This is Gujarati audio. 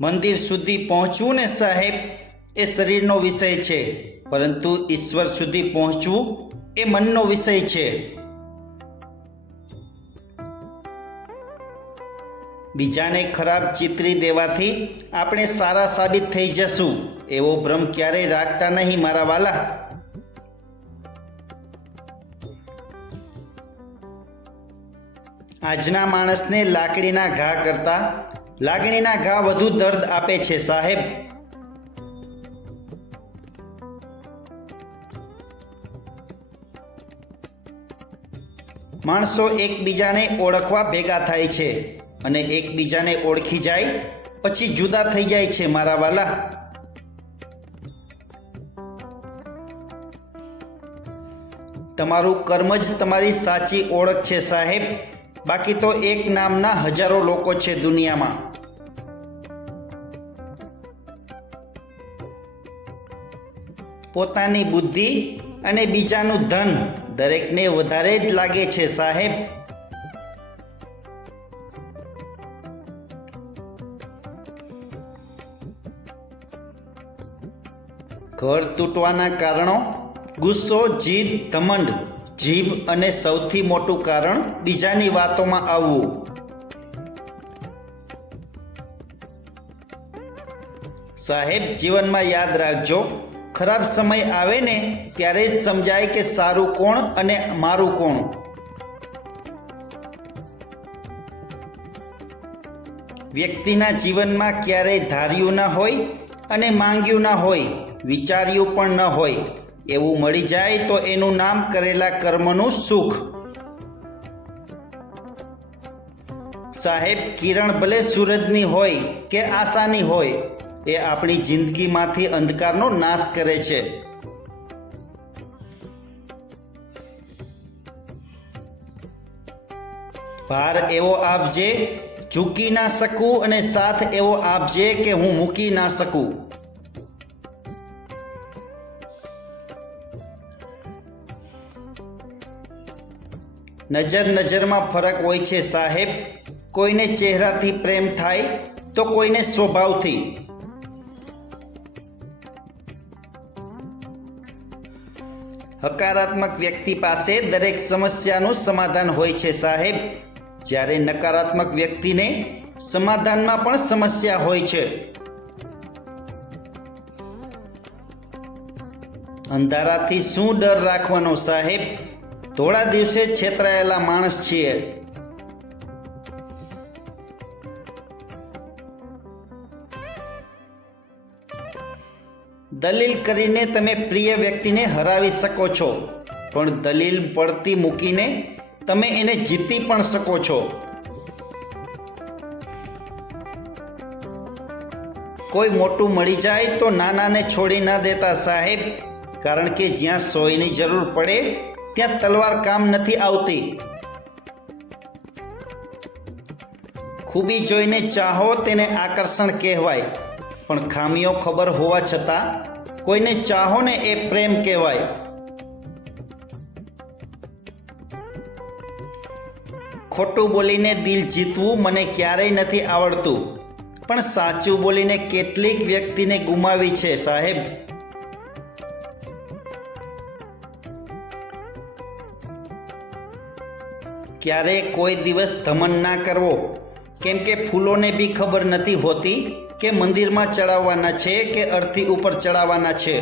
મંદિર સુધી પહોંચવું ને સાહેબ એ શરીરનો વિષય છે, પરંતુ ઈશ્વર સુધી પહોંચવું એ મનનો વિષય છે. બીજાને ખરાબ ચિતરી દેવાથી આપણે સારા સાબિત થઈ જશું એવો ભ્રમ ક્યારેય રાખતા નહીં મારા વાલા. આજના માણસને લાકડીના ઘા કરતા લાગણીના ઘા વધુ દર્દ આપે છે સાહેબ. માણસો એકબીજાને ઓળખવા ભેગા થાય છે અને એકબીજાને ઓળખી જાય પછી જુદા થઈ જાય છે મારા વાલા. તમારું કર્મ જ તમારી સાચી ઓળખ છે સાહેબ. બાકી તો એક નામના હજારો લોકો છે દુનિયામાં. પોતાની બુદ્ધિ અને બીજાનું ધન દરેકને વધારે જ લાગે છે સાહેબ. ઘર તૂટવાના કારણો ગુસ્સો, જીદ, ઘમંડ, જીભ અને સૌથી મોટું કારણ બીજાની વાતોમાં આવવું. સાહેબ, જીવનમાં યાદ રાખજો, ખરાબ સમય આવે ને ત્યારે જ સમજાય કે સારું કોણ અને મારું કોણ. વ્યક્તિના જીવનમાં ક્યારેય ધાર્યું ના હોય અને માંગ્યું ના હોય, વિચાર્યું પણ ન હોય એવું મળી જાય તો એનું નામ કરેલા કર્મનું સુખ. સાહેબ, કિરણ ભલે સૂરજની હોય કે આશાની હોય, એ આપણી જિંદગીમાંથી અંધકારનો નાશ કરે છે. ભાર એવો આપજે ઝૂકી ના શકું અને સાથ એવો આપજે કે હું મૂકી ના શકું. નજર નજરમાં ફરક હોય છે સાહેબ. કોઈને ચહેરાથી પ્રેમ થાય તો કોઈને સ્વભાવથી. હકારાત્મક વ્યક્તિ પાસે દરેક સમસ્યાનું સમાધાન હોય છે સાહેબ, જ્યારે નકારાત્મક વ્યક્તિને સમાધાનમાં પણ સમસ્યા હોય છે. અંધારાથી શું ડર રાખવાનો સાહેબ, થોડા દિવસે છેતરાયેલા માણસ છીએ. દલીલ કરીને તમે પ્રિય વ્યક્તિને હરાવી શકો છો, પણ દલીલ પડતી મૂકીને તમે એને જીતી પણ શકો છો. કોઈ મોટું મળી જાય તો નાનાને છોડી ના દેતા સાહેબ, કારણ કે જ્યાં સોયની જરૂર પડે ત્યાં તલવાર કામ નથી આવતી. ખૂબી જોઈને ચાહો તેને આકર્ષણ કહેવાય, પણ ખામીઓ ખબર હોવા છતાં કોઈને ચાહો ને એ પ્રેમ કહેવાય. ખોટું બોલીને દિલ જીતવું મને ક્યારેય નથી આવડતું, પણ સાચું બોલીને કેટલીક વ્યક્તિને ગુમાવી છે સાહેબ. ક્યારે કોઈ દિવસ ધમન ના કરવો, કેમ કે ફૂલોને બી ખબર નથી હોતી કે મંદિરમાં ચડાવવાના છે કે અર્થી ઉપર ચડાવવાના છે.